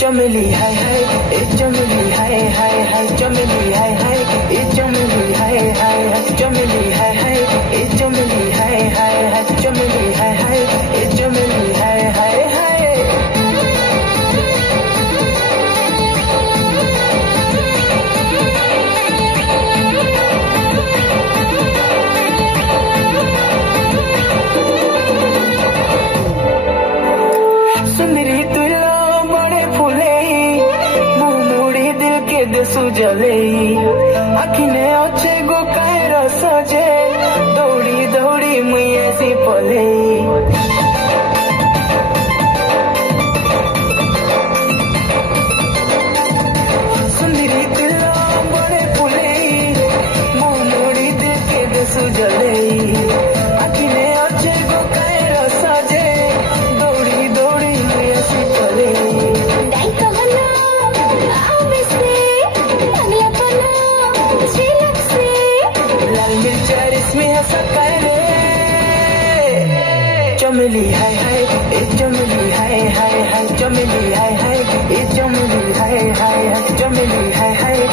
चमेली हाय हाय ए चमेली हाय हाय हाय चमेली हाय हाय ए चमेली हाय हाय हाय चमेली हाय हाय ए चमेली हाय हाय हाय चमेली हाय हाय ए चमेली हाय हाय हाय। सुंदरी तुला बड़े फूले मुड़ी दिल के दसु जले आखिने अच्छे गो कायर सजे दौड़ी दौड़ी मुई ऐसी पले सुंदरी तुला बड़े फूले मुड़ी दिल के दसु जले आखिने अच्छे गो कायर सजे चमेली हाय हाय ए चमेली हाय हाय हाय चमेली हाय हाय ए चमेली हाय हाय हाय चमेली हाय हाय